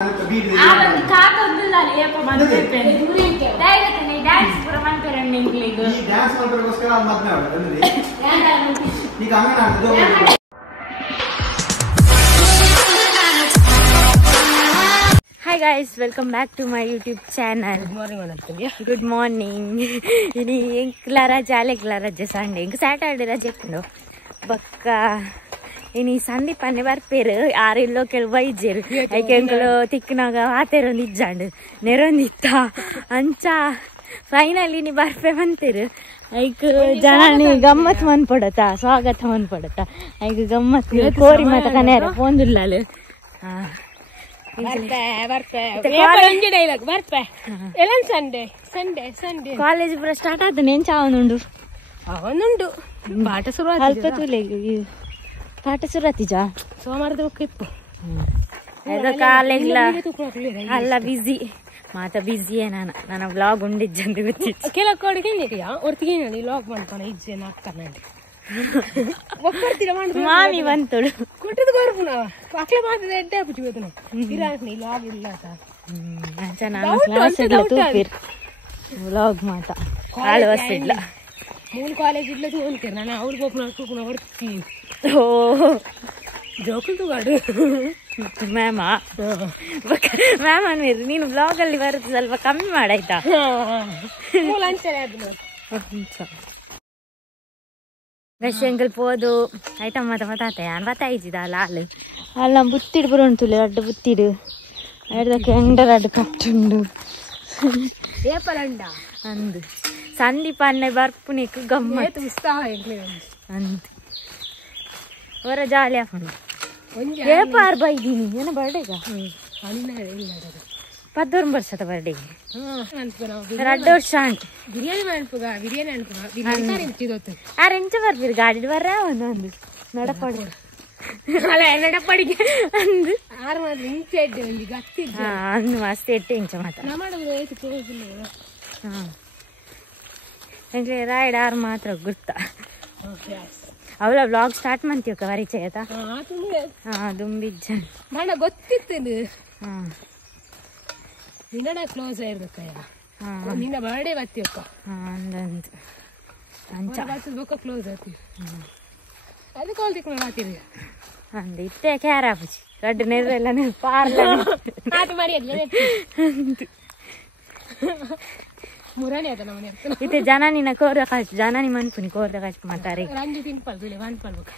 Hi guys, welcome back to my YouTube channel. Good morning. Ini Clara Jale Clara Sunday. Saturday raja kundo. Bakka ini Sandeep anne barperu arillo kelvaijeru. Aikengalo tikknaga ateru nijjandu. Neronditta ancha finally ni barpe banteru. Aik janani gammat man padata swagata man padata. Aik gammat kori mata kanera pondullalu. College ಪೂರ start ಆದ ನೆಂಚ ಅವನುಂಡು ಪಾಠ ಶುರು ಅಲ್ಪ ತುಲೆ ಪಾಠ ಶುರು ಆತಿಜಾ ಸೋಮವಾರದ ಇಪ್ಪು college ಅಲ್ಲ ಬಿಸಿ ಮಾತ ಬಿಸಿಯೇ ನನ್ನ ವ್ಲಾಗ್ ಉಂಡಿಜ್ಜಂದು ಗೊತ್ತಿತ್ತು ಕೆಲ ಕೊಡುಗೆ ಒಟ್ಟಿಗೆ ವ್ಲಾಗ್ ಮಾಡ್ತಾನೆ ಇಜ್ಜೇನ ಅಕ್ಕನಲ್ಲಿ ಮಾಮಿ ಬಂತಳು ಕೊಟ್ಟದ ಗೋರ್ಪುನ ಅಕ್ಲೆ ಮಾತದ ಎಡ್ಡೆ ಹಾಪಿಟ್ಟು ಬೇತನು ಇರಾಕ್ನಿ ಲಾಗ್ ಇಲ್ಲ ಅಂತ ನಾನು ಕ್ಲಾಸ್ ಎಲ್ಲ ತೂಪಿರ್ ವ್ಲಾಗ್ ಮಾತ ಆಳು ವಸಿಲ್ಲ ಮೂಲ ಕಾಲೇಜ್ ಇಲ್ಲ ತೂನ್ಕರ್ ನಾನು ಅವ್ರಿಗೆ ಒಪ್ಪನ ಕೂಕುನ ವರ್ತಿ ಓ ಜೋಕಲ್ ತೂಗಾಡು ಮ್ಯಾಮ ಮ್ಯಾಮ್ ಅನ್ವೇರು ನೀನು ವ್ಲಾಗ್ ಅಲ್ಲಿ ಬರುತ್ತೆ ಸ್ವಲ್ಪ ಕಮ್ಮಿ ಮಾಡಾಯ್ತಾ ಮೂಲ ಅಂಚನೆ ಅದು ಗಶಂಗಲ್ ಪೋದು ಐಟಮ್ ಮಾತಾತೆ ನಾನು ಬತ್ತಾಯಿಸಿದ ಅಲ್ಲ ಅಲ್ಲ ಬುತ್ತಿಡು ಬರೋ ಉಂಟು ಅಡ್ಡ ಬುತ್ತಿಡು ಅಡ್ದಕ್ಕೆ ಎಂಡರ ಅಡ್ಡ ಕಟ್ಟುಂಡು ಅಂದು ಸಂದೀಪ ಅನ್ನೆ ಬರ್ಪುನಿಕ್ ಗಮ್ಮತ್ ಅಂದು ಅವರ ಜಾಲಿ ಹಾಕೊಂಡು ಏಪಾರ್ ಬೈದೀನಿ ಏನೋ ಬರ್ಡೇಗ 14 ವರ್ಷದ ಬರ್ಡೇಗೆ 2 ವರ್ಷ ಎಂಚ ಬರ್ಬೀರಿ ಗಾಡಿ ಬರ್ರ ಒಂದೊಂದು ನಡಪಡಿ ನಡಪಡಿಗೆ ಅಂದು ಅಂದು ಮಸ್ತ್ ಎಟ್ಟೆ ಇಂಚ ಮಾತ ರಾಯ್ಡ್ ಆರು ಮಾತ್ರ ಗುರ್ತ ಅವಳ ವ್ಲಾಗ್ ಸ್ಟಾರ್ಟ್ ಮಾಡ್ತೀವಕ್ಕ ಪರಿಚಯತ ದುಂಬಿಜ್ಜ ಗೊತ್ತಿತ್ತು ನಿನ್ನ ಕ್ಲೋಸ್ ಆಗಿರ್ಬೇಕಯ್ಯ ನಿನ್ನ ಬರ್ಡೇ ಬರ್ತೀವಕ್ಕ ಅಂದಂದು ಅಂಚ ಬೊಕ್ಕ ಕ್ಲೋಸ್ ಆಯ್ತು ಅದಕ್ಕೆ ಹೋಲ್ದಿಕ್ಕೆ ಮಾತೀರಿ ಅಂದ ಇತ್ತೆ ಕ್ಯಾರ ಆಪುಚಿ ರಡ್ಡು ನೆರೆಲ್ಲ ಪಾರ್ಲ ಅದು ಮಾಡಿ ಮುರಾಣಿ ಅದ ನಮ್ಮನೆ ಇತ್ತೆ ಜನನಿನ ಕೋರ್ದ ಕಾಚು ಜನನಿ ಮನ್ಪುನಿ ಕೋರ್ದ ಕಾಚು ಮಾತಾರಿ ರಂಜು ತಿನ್ಪಲ್ ತುಲೆ ಮನ್ಪಲ್ಬೇಕು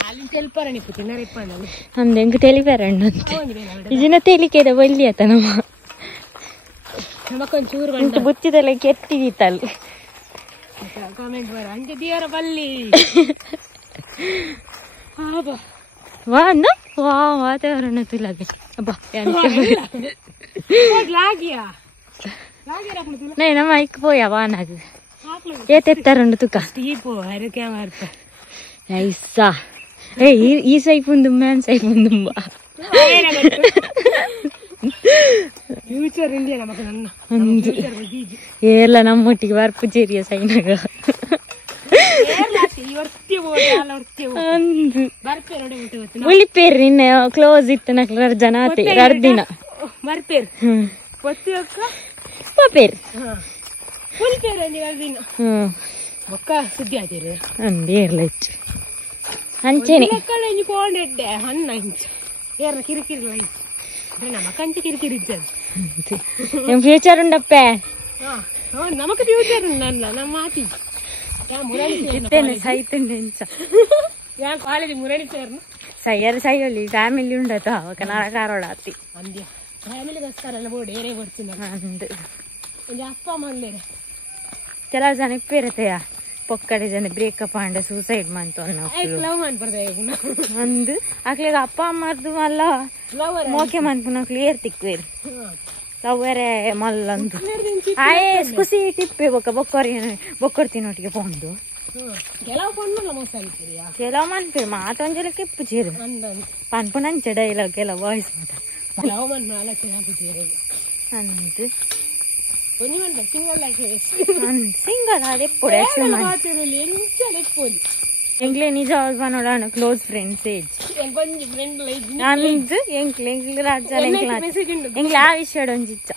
ಹಾಲಿನ ತೆಲ್ಪರಣಿ ಪುತಿ ನರಿಪ್ಪಣ್ಣಲ್ಲಿ ಅಂದೆ ಹೆಂಗೆ ತೆಲಿಪರಣ್ಣ ಇದನ್ನ ತೆಲಿಕೆದ ಬಲ್ಲಿ ಆತ ನಮಕೊಂಚೂರು ಬಂದು ಬುತ್ತಿದಲ್ಲ ಕೆತ್ತಿಗಿತ್ತಲ್ಲಿ ಕಾಮೆಂಟ್ ಬರ ಅಂಜೆ ದಿಯರ ಬಲ್ಲಿ ವಾ ವಾತಾವರಣ ತುಲಾಗೆ ಅಬ್ಬಾ ಲಾಗಿಯಾ नहीं ना माइक पोया वानाग ये तेत्तारुंडु तुका टीपो हरे क्या मारता ऐसा ए ई सही पुंदु मैन सही पुंदु बा ಫ್ಯೂಚರ್ ಇಂಡಿಯಾ ನಮಗೆ ನನ್ನ ಏರ್ಲ ನಮ್ಮೊಟ್ಟಿಗೆ ಬರ್ಪು ಜೇರಿಯ ಸೈನಾಗ ಉಳಿಪೇರು ನಿನ್ನೆ ಕ್ಲೋಸ್ ಇತ್ತು ನಕ್ಲ ಜನ ಆತೆ 2 ದಿನ ಬರ್ಪೇರು ಪೊತ್ತಿಯಕ್ಕ ಪೇರು ಉಳಿಪೇರು 2 ದಿನ ಒಕ್ಕ ಸುದ್ದಿ ಆತೀರಿ ಅಂದೇ ಇರ್ಲ ಹೆಚ್ಚು ಅಂಚೆನೆ ಕೊಂಡೆಡ್ಡೆ ಹಣ್ಣ ಇಂಚು ಏರ್ನ ಕಿರಿಕಿರಿ ನಮ್ಮ ಕಂಚೆ ಕಿರಿಕಿರಿ ಇದ್ದದ್ದು ಫ್ಯೂಚರ್ ಉಂಡಪ್ಪೆ ನಮಕ್ ಫ್ಯೂಚರ್ ಉಂಡಲ್ಲ ನಮ್ಮ ಮಾತಿ ಸೈತುಂಡೆ ಇಂಚ ಯಾ ಕಾಲೇಜ್ ಮುರಳಿ ಸೇರ್ನು ಸೈಯರ್ ಸೈಯಲ್ಲಿ ಫ್ಯಾಮಿಲಿ ಉಂಡತ ಅವಕ ನರಕಾರೋಡ ಆತಿ ಅಂದ್ಯ ಫ್ಯಾಮಿಲಿಗೋಸ್ಕರ ಬೋರ್ಡ್ ಏರೇ ಕೊಡ್ತೀನಿ ಅಂದು ಒಂದು ಅಪ್ಪ ಅಮ್ಮಂದೇನೆ ಕೆಲವು ಜನ ಇಪ್ಪಿರತೆಯ ಪೊಕ್ಕಡೆ ಜನ ಬ್ರೇಕಪ್ ಆಂಡ ಸೂಸೈಡ್ ಮಾಡ್ತು ಲವ್ ಮಾಡ್ಬಾರ್ದ ಅಂದು ಆಕ್ಲಿಗೆ ಅಪ್ಪ ಅಮ್ಮರ್ದು ಅಲ್ಲ ಮೋಕೆ ಮಾಡ್ಪುನ ಕ್ಲಿಯರ್ ತಿಕ್ವೇರು ಲವ್ವರೇ ಮಲ್ಲಂದು ಆಯೇ ಖುಷಿ ಟಿಪ್ಪೆ ಬೊಕ್ಕೊರ್ತಿನೊಟ್ಟಿಗೆ ಪೋಂದು ಕೆಲವು ಮನ್ಪಿರು ಮಾತೊಂಜಲ ಕೆಪ್ಪು ಚೇರು ಪನ್ಪುನಂಚೆ ಡೈಲಾಗ್ ಕೆಲವು ವಾಯ್ಸ್ ಮಾತ ಅಂದು ಸಿಂಗಲ್ ಅದೆಪ್ಪೊಡೆ ಎಂಕ್ಲೆ ನಿಜ ಪನೋಡ ಕ್ಲೋಸ್ ಫ್ರೆಂಡ್ಸ್ ಏಜ್ ಎಂಕ್ಲೆ ಆ ವಿಷಯ ಒಂಜಿಚ್ಚ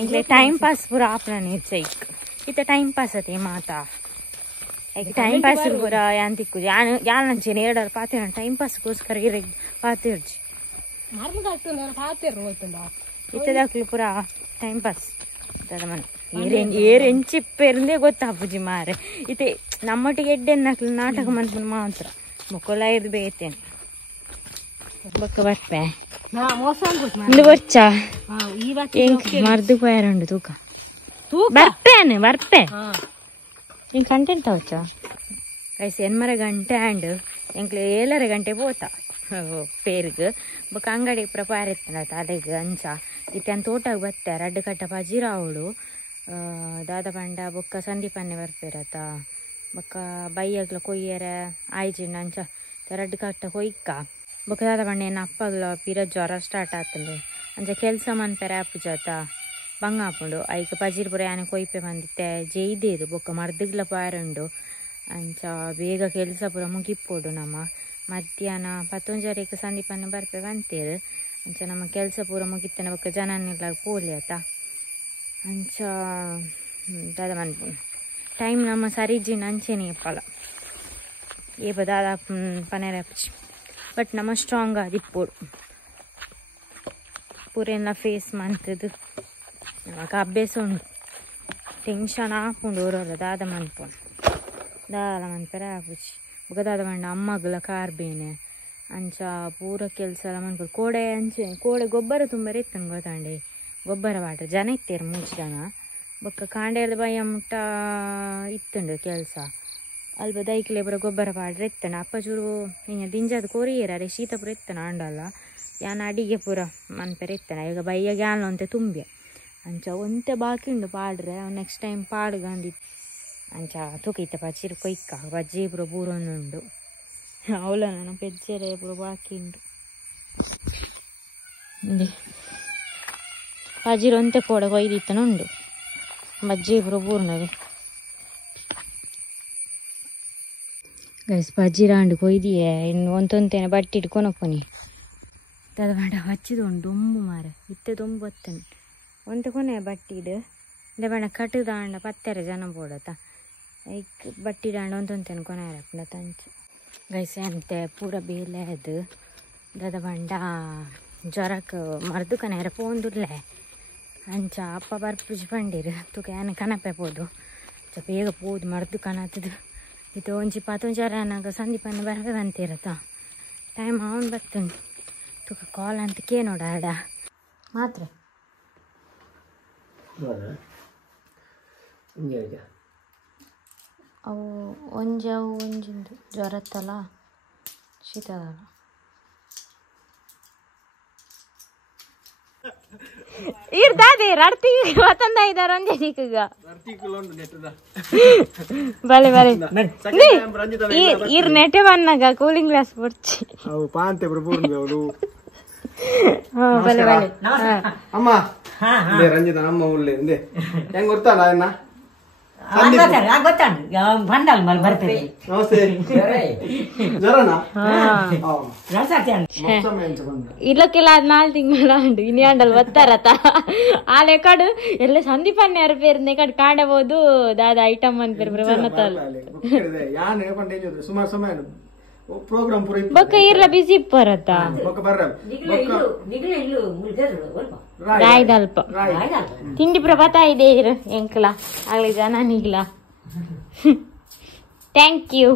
ಎಂಕ್ಲೆ ಟೈಮ್ ಪಾಸ್ ಪೂರ ಆಪನ ಇಚ್ಚ ಇತ್ತ ಟೈಮ್ ಪಾಸ್ ಅತೆ ಮಾತಾ ಟೈಮ್ ಪಾಸ್ ಪೂರ ಯಾನ್ ತಿಕ್ಕು ಯಾನ್ ನಂಚೇನೆ ಎರಡರ ಪಾತೆ ಟೈಮ್ ಪಾಸ್ಗೋಸ್ಕರ ಇರ ಪಾತಿರ್ಜಿ ಇತ್ತದಾಕ್ಲು ಪೂರ ಟೈಮ್ ಪಾಸ್ ಏರೆಂಚಿಪ್ಪೆರ್ಂದೇ ಗೊತ್ತಾಪುಜಿ ಮಾರೆ ಇತ್ತೆ ನಮ್ಮೊಟ್ಟಿಗೆ ಎಡ್ಡೆನ್ನಕ್ಲು ನಾಟಕ ಮನ್ಪುನ ಮಾತ್ರ ಬೊಕ್ಕೊಲ ಇರ್ದು ಬೇತೇನೆ ಬೊಕ್ಕ ಬರ್ಪೆ ಇಂದು ಬೊಚ್ಚ ಮರ್ದು ಪೋಯಾರುಂಡು ತೂಕ ಬರ್ಪೆ ಇಂಕ ಕಂಟೆಂಟ್ ಅವಚ್ಚ ಕೈಸಿ 8 ಗಂಟೆ ಆ್ಯಂಡ್ ಎಂಕ್ಲೆ 7 ಗಂಟೆ ಪೋತ ಪೇರ್ಗ್ ಬೊಕ್ಕ ಅಂಗಡಿ ಪ್ರಪಾರ ಇತ್ತಂಡ ತಲೆಗ್ ಅಂಚ ಇತ್ತನ್ ತೋಟಗ್ ಬತ್ತೆ ರಡ್ಡು ಕಟ್ಟ ಪಜಿರಾವಳು ದಾದ ಪಂಡ ಬೊಕ್ಕ ಸಂದೀಪನ್ನೆ ಬರ್ಪೇರತ ಬೊಕ್ಕ ಬೈಯಗ್ಲ ಕೊಯ್ಯರ ಆಯ್ಜಿಂಡ ಅಂಚ ರಡ್ಡು ಕಟ್ಟ ಕೊಯ್ಕ ಬೊಕ್ಕ ದಾದ ಪಂಡ ಏನು ಅಪ್ಪಗ್ಲ ಪಿರ ಜ್ವರ ಸ್ಟಾರ್ಟ್ ಆತಂಡು ಅಂಚ ಕೆಲಸ ಮನ್ಪೆರ ಆಪುಜಾತ ಬಂಗಾಪುಂಡು ಐಕ್ ಪಜಿರ್ ಪುರ ಯಾನೆ ಕೊಯ್ಪೆ ಬಂದಿತ್ತೆ ಜೈದೇರು ಬೊಕ್ಕ ಮರ್ದಿಗ್ಲ ಪಾರುಂಡು ಅಂಚ ಬೇಗ ಕೆಲಸ ಪುರ ಮುಗಿಪ್ಪೋಡು ನಮ್ಮ ಮಧ್ಯಾಹ್ನ 11 ಸಂದೀಪನ್ನೆ ಬರ್ಪೆ ಬಂತೇರು ಅಂಚ ನಮ್ಮ ಕೆಲಸ ಪೂರ ಮುಗಿತೇನೆ ಬೊಕ್ಕ ಜನನ್ನೆಲ್ಲ ಪೋಲಿ ಆತ ಅಂಚ ದಾದ ಮನ್ಪುನು ಟೈಮ್ ನಮ್ಮ ಸರಿಜಿನ ಅಂಚೆನೆ ಇಪ್ಪಲ ಏಪ ದಾದ ಪನೆರ ಬಟ್ ನಮ್ಮ ಸ್ಟ್ರಾಂಗ್ ಆದಿಪ್ಪೋಡು ಪೂರೆಲ್ಲ ಫೇಸ್ ಮಂತದು ನಮಗ ಅಭ್ಯಾಸ ಉಂಟು ಟೆನ್ಷನ್ ಹಾಕೊಂಡು ಓರೋಲ್ಲ ದಾದ ಮನ್ಪುನು ದಾದ ಮನ್ಪೆರ ಆಪುಜಿ ಬೊಕ್ಕ ದಾದ ಪಂಡ ಅಮ್ಮಗಲ ಕಾರ್ಬೇನೆ ಅಂಚ ಪೂರ ಕೆಲಸ ಎಲ್ಲ ಮನ್ಪುಡು ಕೋಡೆ ಅಂಚೆ ಕೋಡೆ ಗೊಬ್ಬರ ತುಂಬ ಇತ್ತಂಗೆ ಗೊತ್ತಾಂಡೆ ಗೊಬ್ಬರ ವಾಟ್ರೆ ಜನ ಇತ್ತೇರು 3 ಜನ ಬೊಕ್ಕ ಕಾಂಡೆದ ಬಯ್ಯ ಮುಟ್ಟ ಇತ್ತುಂಡು ಕೆಲಸ ಅಲ್ಪ ದೈಕ್ಲೆ ಪುರ ಗೊಬ್ಬರ ಪಾಡ್ರೆ ಇತ್ತಣ ಅಪ್ಪ ಚೂರು ಹಿಂಗೆ ದಿಂಜದ ಕೊರಿಯರ ಶೀತ ಪುರ ಇತ್ತನ ಅಂಡಲ್ಲ ಯಾನ ಅಡಿಗೆ ಪೂರ ಮನ್ಪೆರ ಇತ್ತನ ಈಗ ಬಯ್ಯಗೆ ಯಾನ ಒಂತೆ ತುಂಬೆ ಅಂಚ ಒಂತೆ ಬಾಕಿ ಉಂಡು ಪಾಡ್ರೆ ನೆಕ್ಸ್ಟ್ ಟೈಮ್ ಪಾಡ್ಗಂದಿತ್ತು ಅಂಚ ತೂಕಿತ್ತ ಪಚಿರು ಕೊಯ್ಕ ಬಜ್ಜಿ ಪುರ ಬೂರೊಂದುಂಡು ಅವಳ ನನ್ನ ಪೆಜ್ಜರೆ ಪುರ ಬಾಕಿ ಉಂಡು ಪಜಿರು ಒಂತೆ ಪೋಡ ಕೊಯ್ದಿತ್ತನುಂಡು ಬಜ್ಜಿ ಪುರ ಬೂರ್ನವೆ ಗೈಸ್ ಪಜ್ಜಿರಾಂಡು ಕೊಯ್ದಿಯೇ ಇನ್ನು ಒಂತೊಂತೇನೆ ಬಟ್ಟಿ ಇಟ್ಕೊನಪ್ಪನಿ ತದ ಬಂಡ ಹಚ್ಚಿದುಂಡು ದೊಂಬು ಮಾರೆ ಇತ್ತೆ ದೊಂಬು ಬತ್ತನೆ ಒಂತೆ ಕೊನೆ ಬಟ್ಟಿಡು ಇಂದ ಬಣ್ಣ ಕಟ್ಟುದಾಂಡ 10 ಜನ ಪೋಡತ್ತ ಐಕ್ ಬಟ್ಟಿ ದಾಂಡ ಒಂತೊಂತೇನೆ ಕೊನೆ ರಪ್ಪನ ತಂಚು ಗೈಸ್ ಅಂತೆ ಪೂರ ಬೇಲೆ ಅದು ದಾದ ಬಂಡ ಜ್ವರಕ್ಕೆ ಮರ್ದು ಕನೆರ ಪೋಂದುರ್ಲೆ ಅಂಚ ಅಪ್ಪ ಬರ್ಪುಜಿ ಪಂಡಿರು ತೂಕ ಏನ ಕನಪೆ ಪೋದು ಅಂಚ ಬೇಗ ಪೋದು ಮರ್ದು ಕನತದು ಇದು ಒಂಜಿ 15 ಜನ ಸಂದೀಪನ್ನ ಬರಕದಂತಿರತ್ತ ಟೈಮ್ ಅವನು ಬರ್ತುಂಡು ತೂಕ ಕಾಲ್ ಅಂತ ಕೇನೋಡ ಆಡ ಮಾತ್ರ ಅವು ಒಂಜುಂಡು ಜ್ವರತ್ತಲ್ಲ ಶೀತದಲ್ಲ ಇರ್ದಾದೆ ರಡ್ತಿ ಮತ್ತೊಂದು 5 ಒಂಜನಿಕಗ ಬಲೆ ಬಲೆ ಇರ್ ನೆಟೆ ಬನ್ನಗ ಕೂಲಿಂಗ್ ಗ್ಲಾಸ್ ಬುಡ್ಚಿ ಅವು ಪಾಂತೆ ಪ್ರಪೂರ್ಣಗಳು ಬಲೆ ಬಲೆ ಅಮ್ಮ ರಂಜಿತ ನಮ್ಮ ಉಳ್ಳೆ ಇಂದೆ ಹೆಂಗ್ ಗೊತ್ತಲ್ಲ ಅಣ್ಣ ಇಲ್ಲಕ್ಕೆಲ್ಲ 4 ತಿಂಗಳ ಉಂಟು ಇನ್ನಿಯಂಡಲ್ ಬತ್ತಾರತ ಆ ಲೆಕ್ಕಡು ಎಲ್ಲ ಸಂದೀಪನ್ನೆ ಯಾರ ಪೇರು ಕಡೆ ಕಾಣಬಹುದು ದಾದ ಐಟಮ್ ಅಂತ ಪೇರು ಬನ್ನತ್ತಲ್ಲ ಸುಮಾರು ಸಮಯ ಪ್ರೋಗ್ರಾಮ್ ಪೂರ ಬೊಕ್ಕ ಇರ್ಲ ಬಿಸಿ ಬರತ್ತ ಬೊಕ್ಕ ಬರ್ರ ರಾಯ್ದಲ್ಪ ತಿಂಡಿ ಪುರ ಪತಾ ಇದೆ ಇರು ಎಂಕ್ಲ ಆಗ್ಲಿ ಜನ ನಿಗ್ಲ ಥ್ಯಾಂಕ್ ಯು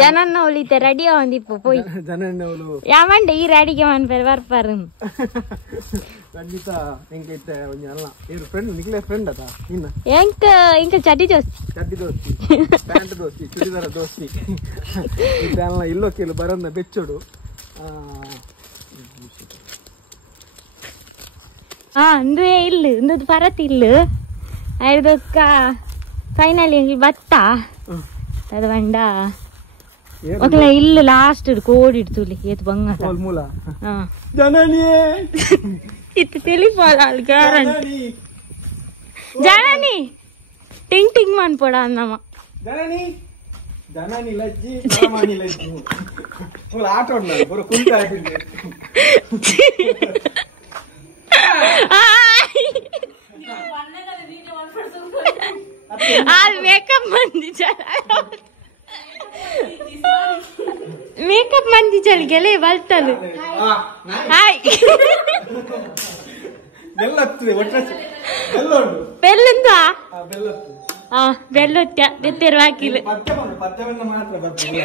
ಜನನ್ನ ಉಳಿತೆ ರೆಡಿ ಒಂದಿಪ್ಪು ಪೋಯ್ ಯಾವಂಡ ಈ ರೆಡಿಗೆ ಮನ್ಪೇರು ಬರ್ಪಾರು ಖಂಡಿತ ಎಂಕೈತೆ ಒಂಜಲ್ಲ ಇರು ಫ್ರೆಂಡ್ ನಿಕ್ಲೆ ಫ್ರೆಂಡ್ ಅದ ಇನ್ನ ಎಂಕ ಚಡ್ಡಿ ದೋಸ್ತಿ ಪ್ಯಾಂಟ್ ದೋಸ್ತಿ ಚೂಡಿದಾರ ದೋಸ್ತಿ ಇದೆಲ್ಲ ಇಲ್ಲೋ ಕೇಳು ಬರನ್ನ ಬೆಚ್ಚೋಡು ಅಂದು ಇಲ್ಲ ಇಂದು ಪರತ್ ಇಲ್ಲ ಐದಕ್ಕ ಫೈನಲ್ ಬತ್ತ ಅದು ಬಂಡ ಒಕ್ಲ ಇಲ್ಲ ಲಾಸ್ಟ್ ಕೋಡಿಡ್ತುಲಿ ಏತ್ ಬಂಗಾರ ಜನನಿ ಇತ್ತು ತಿಳಿಪೋದ ಅಲ್ಲಿ ಗ್ಯಾರಂಟಿ ಜನನಿ ಟಿಂಗ್ ಟಿಂಗ್ ಮನ್ಪೋಡ ಅನ್ನಮ್ಮ ಜನನಿ ಜನನಿ ಲಜ್ಜಿ ಸಾಮಾನಿ ಲಜ್ಜಿ ಪೂರ ಆಟ ಉಂಟಲ್ಲ ಪೂರ ಕುಂಟ ಆಡಿದ್ದೆ ಮೇಕಪ್ ಮಂದಿ ಚಳಿಗೆಲೆ ಬರ್ತಲು ಹಾಯ್ ಬೆಲ್ಲತ್ತು ಒಟ್ಟ ಬೆಲ್ಲ ಉಂಟು ಬೆಲ್ಲಂದ ಬೆಲ್ಲತ್ತು ಬೆಲ್ಲೊತ್ತ ಬೆತ್ತೇರು ಹಾಕಿಲ್ಲ ಪದ್ಯವನ್ನು ಮಾತ್ರ ಬರ್ತದೆ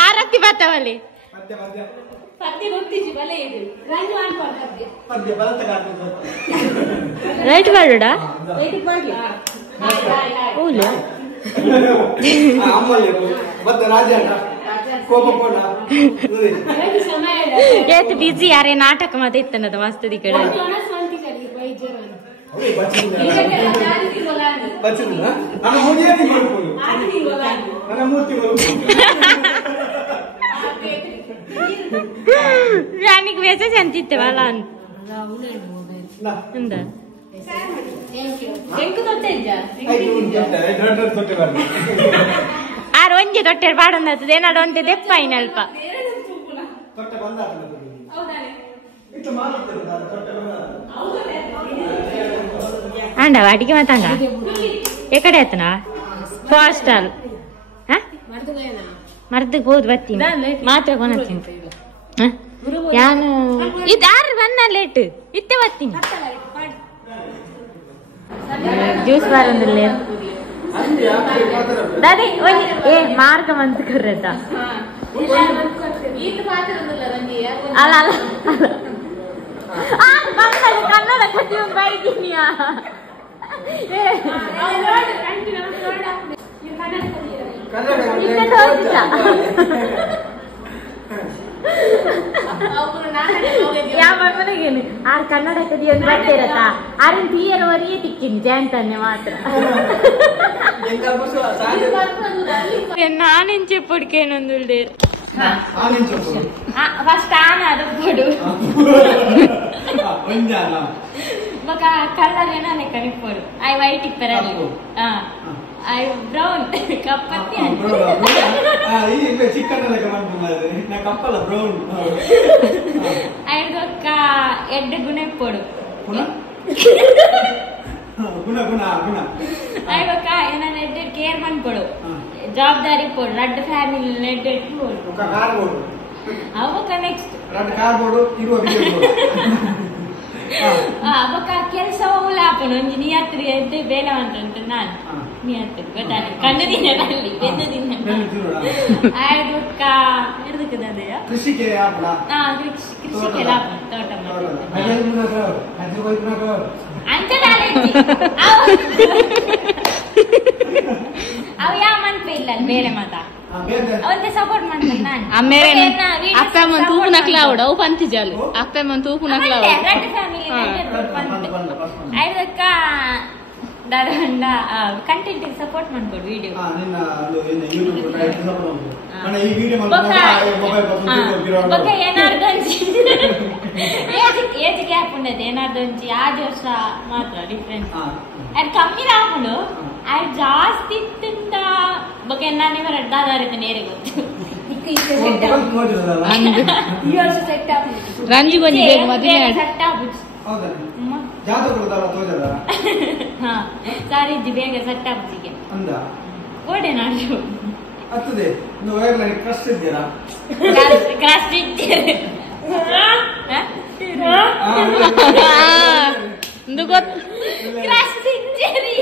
ಆರತಿ ಬರ್ತಾವಲ್ಲಿ ಪದ್ಯ ಪದ್ಯ ರೈಟ್ ಮಾಡೋಡ ಮತ್ತೆ ರಾಜ ಕೋಪ ಏತ್ ಬಿಜಿ ಯಾರೇ ನಾಟಕ ಮತ್ತೆ ಇತ್ತನದ ಮಸ್ತದಿ ಕಡೆ ಯಾನಿಗೆ ಮೆಸೇಜ್ ಅಂತಿತ್ತೇವಲ್ಲ ಅಂತ ಆರು ಒಂಜಿ ತೊಟ್ಟೆರ್ ಪಾಡೊಂದತ್ತದೆ ಏನಾಡು ಒಂತೆ ದೆಪ್ಪ ಇನ್ನಲ್ಪ ಅಂಡ ಅಡಿಗೆ ಮಾತಂಡ ಎಕಡೆ ಆತನ ಹಾಸ್ಟೆಲ್ ಮರ್ದಕ್ಕೆ ಹೋದ್ ಬರ್ತೀನಿ ಮಾತ್ರ ಕೊನತ್ತೀನಿ ಯಾನು ಇದು ಯಾರು ಬನ್ನ ಲೇಟ್ ಇತ್ತೆ ಬರ್ತೀನಿ ಜ್ಯೂಸ್ ಬಾರಂದಿಲ್ಲ ದಾದಿ ಏ ಮಾರ್ಗ ಮಂತ್ ಕರ್ರತ ಅಲ್ಲ ಅಲ್ಲ ಕನ್ನಡ ಕಟ್ಟಿ ಬೈಕಿನಿಯಾ ಆರ್ ಕನ್ನಡ ಕದಿ ಒಂದು ಬರ್ತಿರತ್ತ ಆರನ್ ತೀಯರವರೆಗೆ ತಿಕ್ಕಿನಿ ಜಯಂತನ್ನೇ ಮಾತ್ರ ನಾನೇನ್ చెప్పుడికేనొందు ఫస్ట్ ఆన్ అడుగుడు ఒక కలర్ ఏనా కనిపోడు ఐ వైట్ ఇప్పరలి ఐ బ్రౌన్ కప్పత్తి ఐదొక్క ఎడ్డు గుణెప్పుడు ಐವಕ್ಕ ಏನಾನ ಎಡ್ಡೆ ಕೇರ್ ಮಾಡ್ಕೊಡು ಜವಾಬ್ದಾರಿ ಕೊಡು ರಡ್ ಫ್ಯಾಮಿಲಿ ನೆಡ್ಡೆ ಅವಕ್ಕ ನೆಕ್ಸ್ಟ್ ಅವಕ್ಕ ಕೆಲಸ ಹೋಗಲ್ಲ ಹಾಕೋಣ ಒಂಜಿ ನೀ ಹತ್ರ ಎದ್ದೆ ಬೇಡ ಅಂತ ನಾನು ನೀ ಹತ್ರ ಗೊತ್ತಾನೆ ಕಣ್ಣು ದಿನಲ್ಲಿ ಬೆದ್ದು ದಿನ ಐದಕ್ಕ ಹಿಡ್ದಕ್ಕದೆಯ ಕೃಷಿಗೆ ಕೃಷಿಗೆ ಲಾಭ ತೋಟ ಅಂತ ಅವ ಯಾವ ಮನ್ಪ ಇಲ್ಲ ಬೇರೆ ಮಾತಾ ಅವತ್ತೆ ಸಪೋರ್ಟ್ ಮಾಡ್ತಾರೆ ನಾನು ಅಮ್ಮೇರೆ ಅಪ್ಪ ಮನ್ ತೂಪು ನಕ್ಲಾವಡ ಅವು ಪಂತಿ ಜಾಲು ಅಪ್ಪ ಮನ್ ತೂಪು ನಕ್ಲಾವಡ ರೆಡ್ ಫ್ಯಾಮಿಲಿ ಐದಕ್ಕ ದಾದಂಡ ಕಂಟೆಂಟ್ ಸಪೋರ್ಟ್ ಮಾಡ್ಕೊಡು ವಿಡಿಯೋ ಬಗ್ಗೆ ಏನಾರ್ದು ಏಜ್ ಗ್ಯಾಪ್ ఉండదు ಏನಾರ್ದು ಒಂಚಿ 5 ವರ್ಷ ಮಾತ್ರ ಡಿಫರೆನ್ಸ್ ಅದು ಕಮ್ಮಿ ರಾಕೊಂಡು ಅದು ಜಾಸ್ತಿ ತಿಂದ ಬಗ್ಗೆ ನಾನು ಇವರ ದಾದಾರಿತ ನೇರೆ ಗೊತ್ತು ರಂಜಿ ಗೊಂಜಿ ಬೇಗ ಮದುವೆ ಸೆಟ್ ಆಗ್ಬಿಟ್ಟು ಸಾರಿ ಬೇಗ ಸೆಟ್ ಆಗ್ಬಿಟ್ಟಿಗೆ ಕೋಡೆ ನಾನು ಆಗ್ತದೆ ಕ್ರಸ್ಟ್ ಇದ್ದೀರಾ ಕ್ರಸ್ಟ್ ಇದ್ದೀರಿ ಕ್ರಸ್ಟ್ ಇದ್ದೀರಿ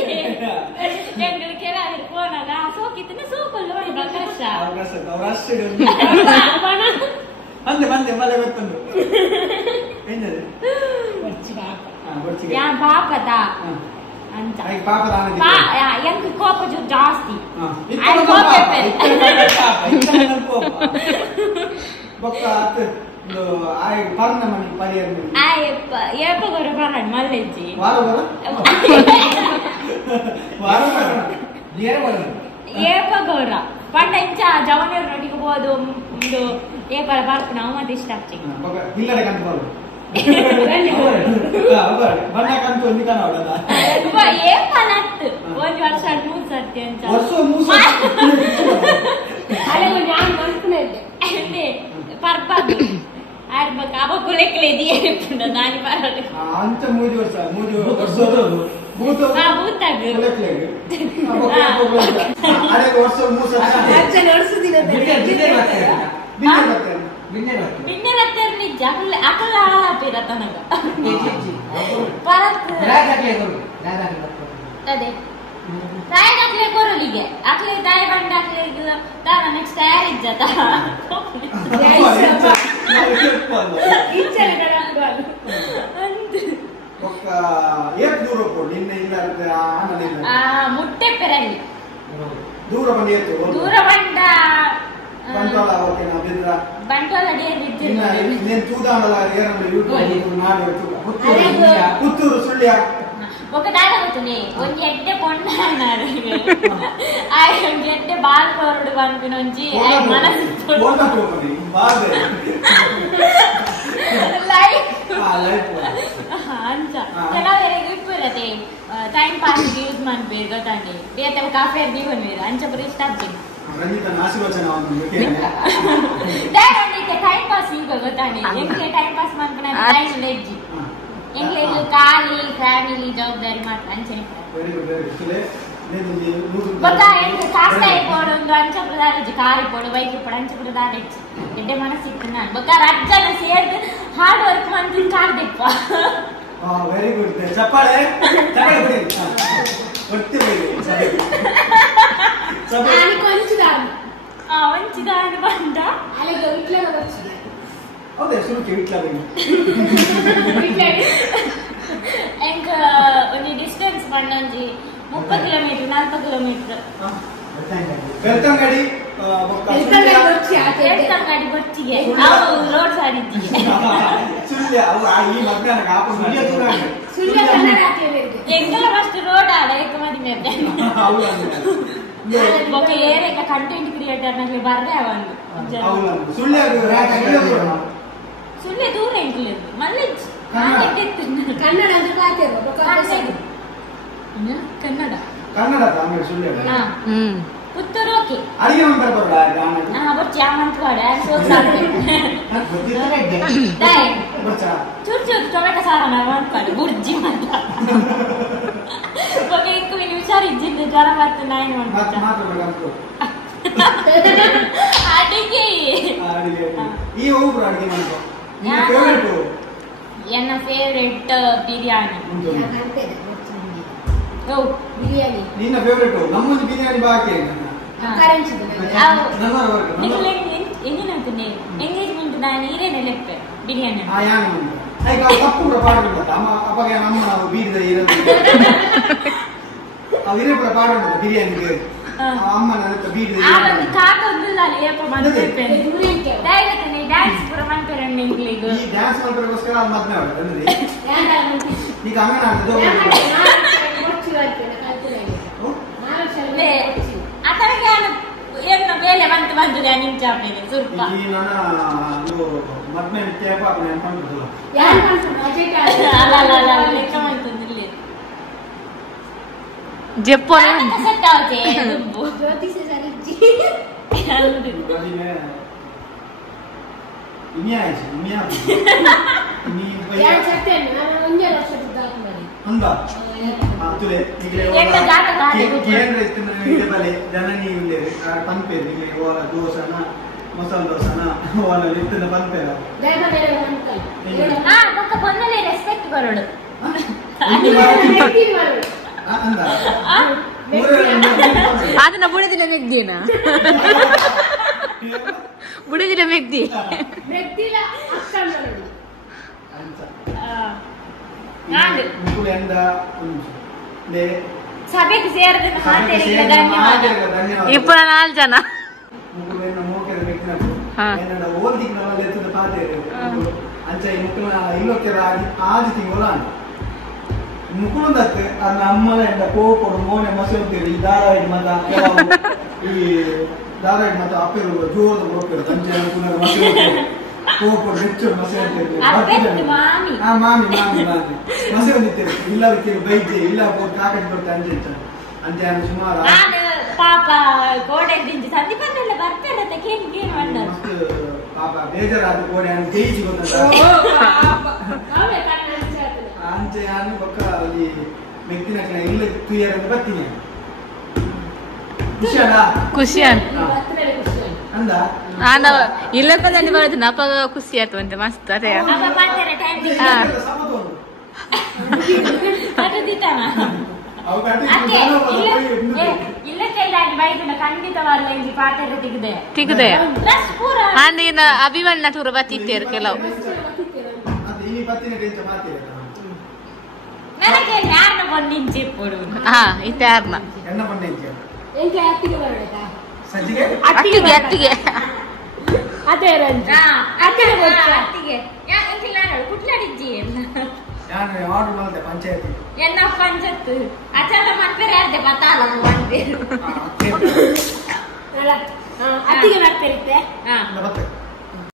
ಎಂಗಳಿಗೆ ಫೋನಾಗ ಸೋಕಿತ್ತನ ಸೋಕಲ್ಲ ಕಷ್ಟ ಬಂದೆ ಬಂದೆ ಮಳೆ ಗೊತ್ತಂದು ಯಾ ಪಾಪದ ಅಂತ ಎಂಕ್ ಕೋಪ ಜಾಸ್ತಿ ಏಪಗೊರ ಬರಣ ಮಲ್ಲೆಜ್ಜಿ ಏಪಗೊರ ಪಂಡ ಇಂಚ ಜವನಿಯವ್ರ ನೊಟ್ಟಿಗೆ ಹೋದು ಒಂದು ಏಪಲ ಬರ್ತು ನಾವು ಮತ್ತೆ ಇಷ್ಟ ಆಗ್ತೀವಿ ಬಣ್ಣ ಕಂತು ಒಂದು ಕಾಣ ಹೊಡೆದ ಏನ್ ಪಲತ್ತು ಒಂದು ವರ್ಷ 3 ಸರ್ತಿ ಅಂತ ವರ್ಷ 3 ನಾನು ಮನ್ಸ್ಕೊಂಡೆ ಇದ್ದೆ ಪರ್ಪದು ಆಡ್ಬೇಕು ಅವ ಕುಲೆಕ್ಲೇದಿ ದಾನಿ ಬರೋದು ಅಂತ 3 ವರ್ಷ ಅದೇ ವರ್ಷ 3 ಬಿನ್ನೆ ರತ್ತರ ನಿಜ ಅಕಲ ಹಾಲಾಪಿರ ತನಗ ಪರತ್ ಅದೇ ತಾಯಿ ಅಕ್ಲೆ ಕೊರಲಿಗೆ ಅಕ್ಲೆ ತಾಯಿ ಬಂಡ ಅಕ್ಲೆ ತಾನ ನೆಕ್ಸ್ಟ್ ತಯಾರಿ ಇಜ್ಜತ ಮುಟ್ಟೆ ಪೆರಲ್ಲಿ ದೂರ ಬಂಡ ಬಂಟ್ವಾಳ ಪುತ್ತೂರು ಸುಳ್ಯ ఒక దాని అవుతుంది ಒಂದು ಎಡ್ಡೆ ಪೊಣ್ಣ ಅన్నారు ಒಂದು ಎಡ್ಡೆ ಬಾಲ್ ಕೋರುಡು ಬಂದು ನೊಂಜಿ ಮನಸ್ಸು ಅಂತ ಕೆಲವರಿಗೆ ಇಪ್ಪರತೆ ಟೈಮ್ ಪಾಸ್ ಯೂಸ್ ಮಾಡ್ಬೇಕು ಗೊತ್ತಾಗಿ ಬೇತೆ ಕಾಫಿ ಅರ್ಬಿ ಬಂದ್ವೀರ ಅಂಚಪುರ ಇಷ್ಟ ಆಗ್ತೀನಿ ಟೈಮ್ ಪಾಸ್ ಈಗ ಗೊತ್ತಾಗಿ ಹೆಂಗೆ ಟೈಮ್ ಪಾಸ್ ಮಾಡ್ಕೊಂಡು ಟೈಮ್ ಲೆಜ್ಜಿ ಹೆಂಗೆ ಖಾಲಿ ಫ್ಯಾಮಿಲಿ ಜವಾಬ್ದಾರಿ ಮಾಡ್ತಾ ಅಂಚೆ ಗೊತ್ತಾ ಹೆಂಗೆ ಕಾಸ್ತ ಇಪ್ಪೋಡು ಒಂದು ಅಂಚಪುರ ದಾರೆಜ್ಜಿ ಕಾರ್ ಇಪ್ಪೋಡು ಬೈಕ್ ಇಪ್ಪೋಡು ಅಂಚಪುರ ದಾರೆಜ್ಜಿ ಎಡ್ಡೆ ಮನಸ್ಸಿತ್ತು ನಾನು ಬೊಕ್ಕ ರಜ್ಜನ ಸೇರ್ದು ಹಾರ್ಡ್ ವರ್ಕ್ ಮಾಡ್ತೀನಿ ಕಾರ್ ದಿಪ್ಪ ವೆರಿ ಗುಡ್ ಚಪ್ಪಾಳೆ ಒಂಚಿದಾನು ಬಂದ ಹೌದೇ ಶುರು ಎಂಕ ಒಂದು ಡಿಸ್ಟೆನ್ಸ್ ಬಂದೊಂಜಿ 30 ಕಿಲೋಮೀಟರ್ 40 ಕಿಲೋಮೀಟರ್ ಬೆಳ್ತಂಗಡಿ ಬೊಚ್ಚಿಗೆ ಅವು ರೋಡ್ ಸೈಡ್ ಇದ್ದಿಗೆ ಎಂಗೆಲ್ಲ ಫಸ್ಟ್ ರೋಡ್ ಆಡ ಏಕ ಮದಿ ఒక ఏరేక కంటెంట్ క్రియేటర్ నాకు బర్రే అవ్వండి సుಳ್ಳೆ దూరం ఇంకలేదు మళ్ళీ కన్నడ కన్నడ ಪುತ್ತೂರು ಓಕೆ ಬರ್ಚಿ ಮಂತ್ವಾಡ ಚೂರು ಚೂರು ಟೊಮೆಟೊ ಸಾರ ಮಾಡ್ಕೊಂಡು ಬುರ್ಜಿ ಅಂತ ఎక్కువ విచారించింది జ్వరం వస్తుంది ఆయన అడిగి ఎన్న ఫేవరెట్ బిర్యానీ ನಿನ್ನ ಫೇವರೇಟ್ ನಮ್ಮದು ಬಿರಿಯಾನಿ ಬಾಕಿ ಎಂದಿನಂತೀನಿ ಎಂಗೇಜ್ಮೆಂಟ್ ನಾನು ಇರೇನೆ ಲೆಪ್ಪೆ ಬಿರಿಯಾನಿ ತಪ್ಪು ಪಾಡುಂಟು ಅಪ್ಪಗೆ ನಮ್ಮ ಬೀದಿದ ಅವರೇ ಪಾಡುಂಟು ಬಿರಿಯಾನಿಗೆ ಅಮ್ಮನ ಬೀದಿದ ಡ್ಯಾನ್ಸ್ ಪೂರ ಮಾಡ್ತಾರೆ ಈ ಡ್ಯಾನ್ಸ್ ಮಾಡ್ಬೇಕೋಸ್ಕರ ಅದು ಮದ್ವೆ ಈಗ ಹಂಗ ಅತನಿಗೆ ಏನು ಬೇಲೆ ಬಂತು ಬಂದಿದೆ ನಿಂಚಾಪೇನೆ ಸ್ವಲ್ಪ ಮದ್ವೆ ತೇಪ ನೆನ್ಪಂಡ್ರಲ್ಲ ಲೆಕ್ಕ ಮಾಡ್ತಂದಿಲ್ಲ ಜೆಪ್ಪು ಸೆಟ್ ಆಗುತ್ತೆ ಜ್ಯೋತಿ ಸೆ ಸರಿಜ್ಜಿ ಮಸಾಲ ದೋಸನ ಪಂಪೇರ ರೆಸ್ಪೆಕ್ಟ್ ಬರೋಡು ಅದನ್ನ ಬುಡದಿನ ಮೆಗ್ದಿನ ಬುಡದಿನ ಮೆಗ್ದಿ ಸಭೆಗೆ ಸೇರಿದ ఇప్పుడు 4 ಜನ ಮುಕ್ಕುಳದಕ್ಕೆ ಅಮ್ಮನ ಕೋಪಡು ಮೋನೆ ಮಸೂರ್ತೀರಿ ಧಾರಾವಾಹಿ ಮತ್ತು ಈ ಧಾರಾವಾಹಿ ಮತ್ತು ಅಪ್ಪರು ಜೋರದ ಹೋಗ್ತಾರೆ ಸಂಜೆ ಮಸೂರ್ತೀರಿ ಹೋಗ್ಬೋದು ಹೆಚ್ಚು ಮಸೆ ಅಂತ ಅರ್ಧಕ್ಕೆ ಮಾಮಿ ಮಾಮಿ ಮಾಮಿ ಮಾಮಿ ಮಸೆ ಬಂದಿರ್ತೇವೆ ಇಲ್ಲ ಬೈದ್ಯ ಇಲ್ಲ ಕಾಕಟ್ ಬರ್ತಾ ಅಂತೆ ಸುಮಾರು ಪಾಪ ಗೋಡೆ ಸಂಧಿ ಬಂದೆಲ್ಲ ಬರ್ತಾರೆ ಕೇನ್ ಮಾಡ್ತಾರೆ ಪಾಪ ಬೇಜಾರಾದ ಗೋಡೆ ಜಯಿಸಿ ಗೊತ್ತಂತ ಅಂಚೆ ನಾನು ಪಕ್ಕ ಅಲ್ಲಿ ಮೆತ್ತಿನ ಇಲ್ಲ ತುಯ್ಯಾರ ಅಂತ ಬರ್ತೀನಿ ಖುಷಿ ಅಂದ ಇಲ್ಲ ತಂದು ಬರೋದು ನಪ್ಪ ಖುಷಿ ಆಯ್ತು ಅಂತ ಮಸ್ತ್ ಅದೇ ಇಲ್ಲ ಕೈಲಾಗಿ ಬೈದಿನ ಖಂಡಿತವಾಗ್ಲ ಇಲ್ಲಿ ಪಾಠ ತೆಗ್ದೆ ನೀನು ಅಭಿಮನ್ಯ ಟೂರ್ ಬತ್ತಿತ್ತೇರು ಕೆಲವು ನನಗೆ ಯಾರನ್ನ ಬಂದಿನ್ ಚೆಪ್ಪುಡು ಇತ್ತ ಯಾರನ್ನ ಅತ್ತಿಗೆ ಅತ್ತಿಗೆ ಅದೇ ರಂಜಿ ಅತ್ತಿಗೆ ಕುಟ್ಲಾಡಿಜ್ಜಿ ಆರ್ಡರ್ ಮಾಡಿದೆ ಪಂಚಾಯತಿ ಎನ್ನ ಪಂಚಾಯತ್ ಅಚಲ ಮಾಡ್ತಾರೆ ಅದೇ ಬತ್ತಾಲ ಅತ್ತಿಗೆ ಬರ್ತಿರುತ್ತೆ ಬರ್ತದೆ